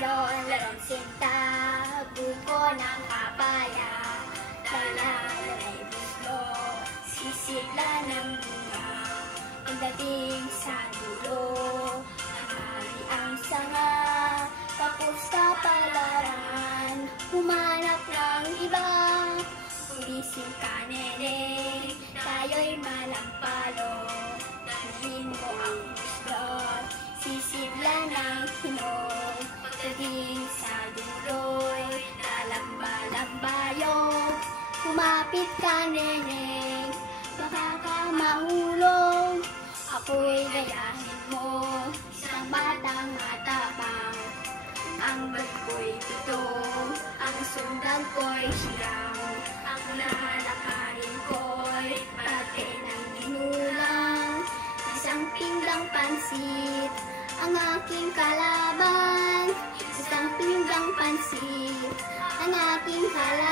Laron-larong sinta, buko ng papaya, lalalay gusto, sisidla ng bunga. Pagdating sa dulo, nakari ang sanga, tapos kapalaran, humanap ng iba. Pulising ka, nene, tayo'y malampalo, dalhin mo ang gusto, sisidla ng hinog. Pagdating sa dulo'y lalamba-lambayog, kumapit ka, neneng, baka ka mahulog. Ako'y gayahin mo, isang batang matapang, ang bag ko'y pito, ang sundan ko'y siyam, ang lalakarin ko'y pati ng ginulang, isang pinggang pansit, ang aking kalaban, isang pinggang pansit, ang aking kalaban.